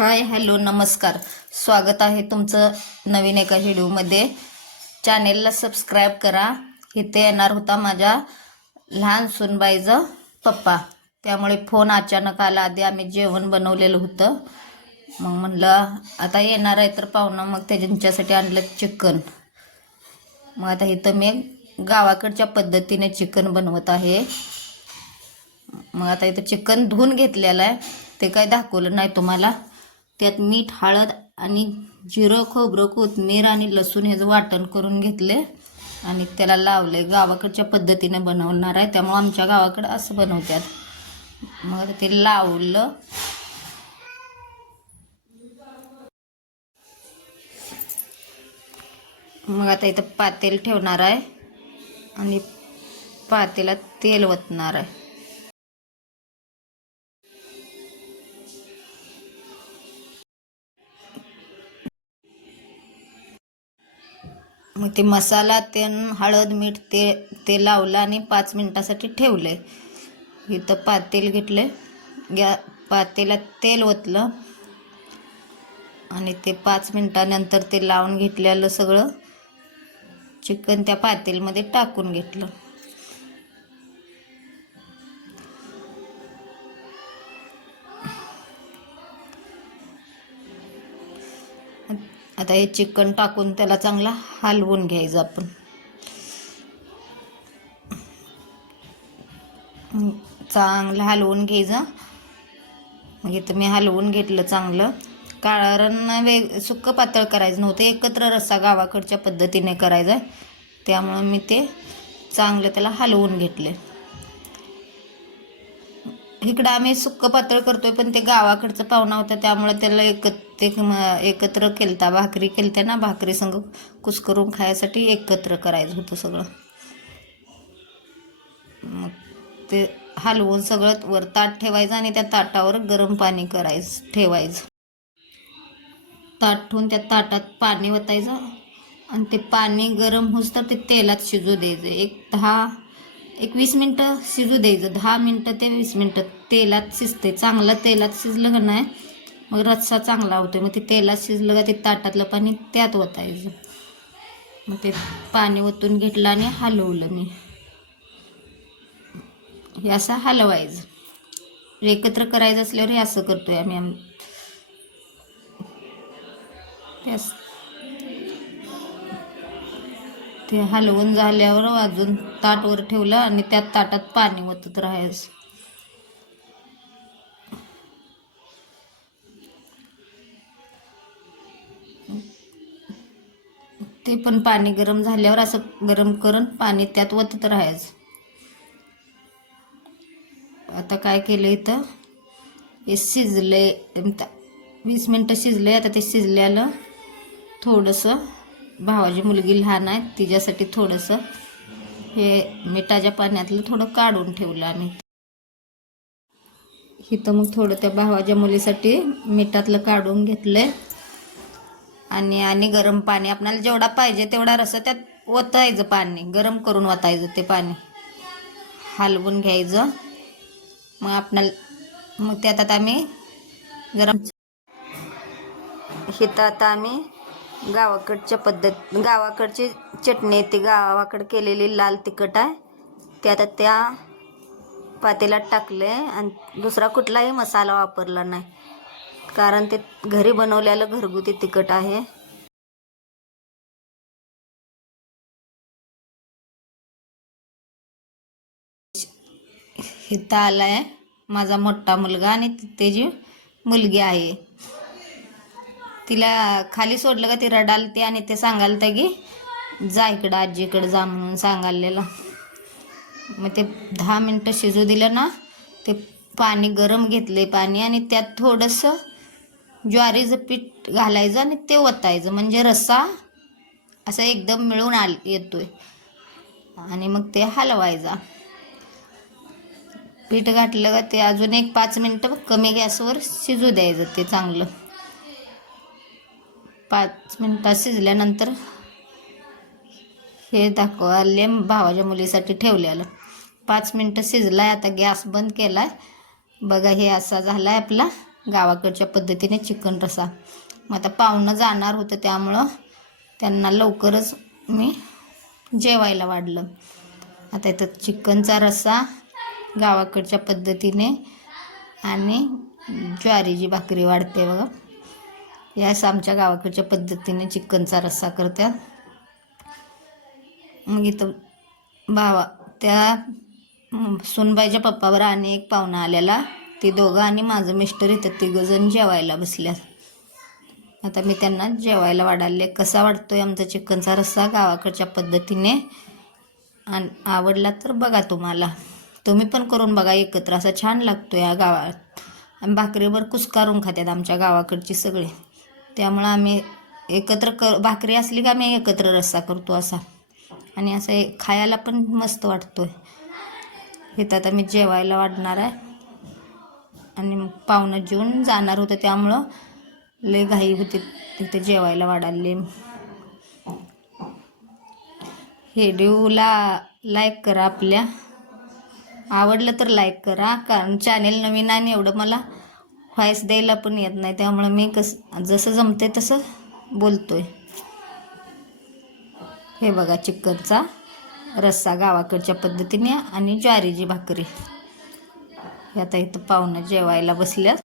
Hi hello नमस्कार. स्वागत आहे तुमचं नवीन एका व्हिडिओमध्ये. चॅनेलला सबस्क्राईब करा. इथे येणार होता माझ्या लहान सुनबाईचा पप्पा, त्यामुळे फोन अचानक आला. आधी आम्ही जेवण बनवलेलं होतं, मग म्हणलं आता येणार आहे तर पाहुणा, मग त्यांच्यासाठी आणलं चिकन. मग आता इथं मी गावाकडच्या पद्धतीने चिकन बनवत आहे. मग आता इथं चिकन धुवून घेतलेलं आहे, ते काय दाखवलं नाही तुम्हाला. त्यात मीठ, हळद आणि जिरं, खोबरं, कोथिंबीर आणि लसूण ह्याचं वाटण करून घेतले आणि त्याला लावले. गावाकडच्या पद्धतीने बनवणार आहे, त्यामुळे आमच्या गावाकडे असं बनवतात. मग ते लावलं. मग आता इथं पातेल ठेवणार आहे आणि पातेला तेल ओतणार आहे. मग ते मसाला ते हळद मीठ ते लावलं आणि 5 मिनिटासाठी ठेवले. इथं पातेल घेतले, पातेल्यात तेल ओतलं आणि ते 5 मिनिटानंतर ते लावून घेतलेलं सगळं चिकन त्या पातेलमध्ये टाकून घेतलं. आता हे चिकन टाकून त्याला चांगला हलवून घ्यायचं आपण. चांगलं हलवून घ्यायचं. मग इथं मी हलवून घेतलं चांगलं, कारण सुक्क पातळ करायचं नव्हतं, एकत्र रस्सा गावाकडच्या पद्धतीने करायचा, त्यामुळं मी ते चांगलं त्याला हलवून घेतले. इकडं आम्ही सुक्क पातळ करतोय, पण ते गावाकडचं पाहुणा होता त्यामुळे त्याला एकत्र केलता. भाकरी केलत्या ना, भाकरी संग कुस्करून खायसाठी एकत्र करायचं होतं सगळं. मग ते हलवून सगळं वर ताट ठेवायचं आणि त्या ताटावर गरम पाणी ठेवायचं. ताट ठेवून त्या ताटात पाणी ओतायचं आणि ते पाणी गरम होस तर ते तेलात शिजू द्यायचं. 20 मिनटं शिजू द्यायचं. 10 मिनटं ते 20 मिनटं तेलात शिजते. चांगलं तेलात शिजलं का नाही मग रस्सा चांगला होतो. मग ते तेलात शिजलं का ते ताटातलं पाणी त्यात ओतायचं. मग ते पाणी ओतून घेतलं आणि हलवलं मी. हे असं हलवायचं. एकत्र करायचं असल्यावर हे असं करतोय आम्ही. ते हलवून झाल्यावर अजून ताटवर ठेवलं आणि त्या ताटात पाणी ओतत राहायचं. ते पण पाणी गरम झाल्यावर असं गरम करून पाणी त्यात ओतत राहायचं. आता काय केलं, इथं हे शिजले, 20 मिनटं शिजले. आता ते शिजल्यालं थोडंसं, भावाची मुलगी लहान आहे तिच्यासाठी थोडंसं हे मिठाच्या पाण्यातलं थोडं काढून ठेवलं आणि इथं मग थोडं त्या भावाच्या मुलीसाठी मिठातलं काढून घेतलंय आणि गरम पाणी आपल्याला जेवढा पाहिजे तेवढा रस्सा त्यात ओतायचं. पाणी गरम करून ओतायचं. ते पाणी हलवून घ्यायचं. मग त्यात आता आम्ही इथं आता आम्ही गावाकडची चटणी, ती गावाकडे केलेली लाल तिखट आहे, ते आता त्या पातेल्यात टाकले आणि दुसरा कुठलाही मसाला वापरला नाही, कारण ते घरी बनवलेलं घरगुती तिखट आहे. इथं आलाय माझा मोठा मुलगा आणि त्याची मुलगी आहे. तिला खाली सोडलं का ती रडालते आणि ते सांगालता की जा इकडं, आजीकडं जा म्हणून सांगायला. मग ते 10 मिनटं शिजू दिलं ना, ते पाणी गरम घेतले पाणी आणि त्यात थोडंसं ज्वारीचं पीठ घालायचं आणि ते ओतायचं, म्हणजे रस्सा असा एकदम मिळून येतोय. आणि मग ते हलवायचा. पीठ घातलं का ते अजून 5 मिनटं कमी गॅसवर शिजू द्यायचं. ते चांगलं 5 मिनटात शिजल्यानंतर हे दाखवले भावाच्या मुलीसाठी ठेवलेलं. 5 मिनटं शिजलाय. आता गॅस बंद केलाय. बघा हे असा झालाय आपला गावाकडच्या पद्धतीने चिकन रस्सा. मग आता पाहुणं जाणार होतं त्यामुळं त्यांना लवकरच मी जेवायला वाढलं. आता इथं चिकनचा रस्सा गावाकडच्या पद्धतीने आणि ज्वारीची भाकरी वाढते बघा. यास आमच्या गावाकडच्या पद्धतीने चिकनचा रस्सा करतात. मग इथं त्या सुनबाईच्या पप्पावर आणि एक पाहुणा आलेला, ते दोघं आणि माझं मिस्टर इथं तिघंजण जेवायला बसल्यात. आता मी त्यांना जेवायला वाढाले. कसा वाटतोय आमचा चिकनचा रस्सा गावाकडच्या पद्धतीने, आणि आवडला तर बघा, तुम्ही पण करून बघा एकत्र. असा छान लागतो या गावात. आणि भाकरीवर कुस्कारून खातात आमच्या गावाकडची सगळे, त्यामुळं आम्ही एकत्र भाकरी असली का आम्ही एकत्र रस्सा करतो असा, आणि असं खायला पण मस्त वाटतोय. इथं आता मी जेवायला वाढणार आहे, आणि मग पाहुणं जेवून जाणार होतं त्यामुळं लय घाई होती तिथे जेवायला वाढाले. व्हिडिओला लाईक करा, आपल्या आवडलं तर लाईक करा, कारण चॅनेल नवीन आहे आणि एवढं मला व्हॉइस द्यायला पण येत नाही, त्यामुळं मी जसं जमते तसं बोलतोय. हे बघा चिकनचा रस्सा गावाकडच्या पद्धतीने आणि ज्वारीची भाकरी. आता इथं पाहुणं जेवायला बसल्यात.